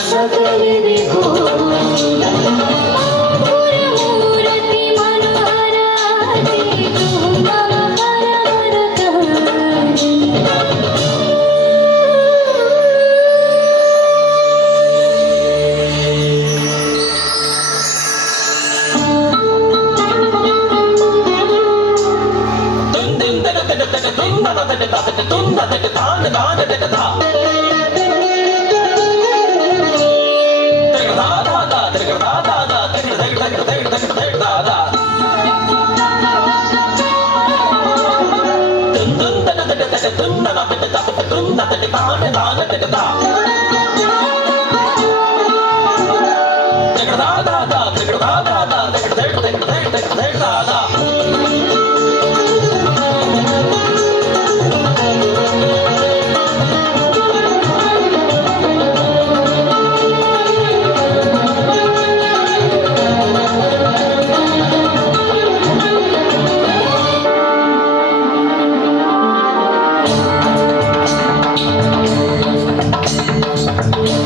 सकल विभो मूर्ति मनोहराते तु मम परमरतानि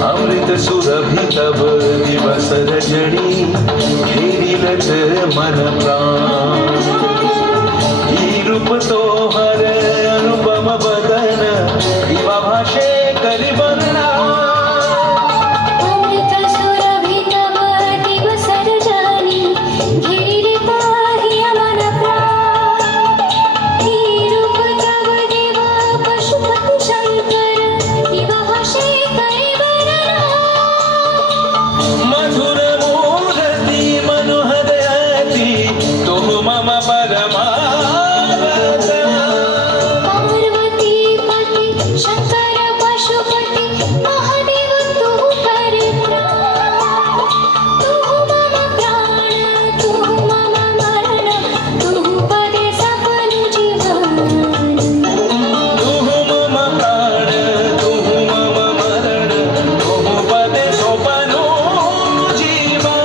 अमृत सुरभि तब दिवस रजनी घेरिलत मन प्राण ई रूप तो हर अनुपम बदन दिवा भाषे करि वर्णना अमृत सुरभितव दिवस रजनी घेरिता हि मन प्राण ई रूप तव देव पशुपति शंकर दिवहशे करि वर्णना मधुर मूर्ति मनोहरति तुम मम परमारता पार्वती पति शंकर पशुपति महादेव तू कर प्राण तू मम प्राण तू मम मरण तू पदे सपन जीवन तुम मम प्राण तुम मम मरण तुम पदे सोपनो जीवा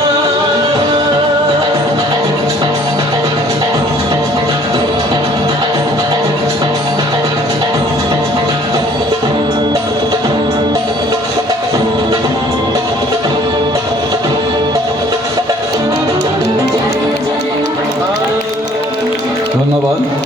ধন্যবাদ।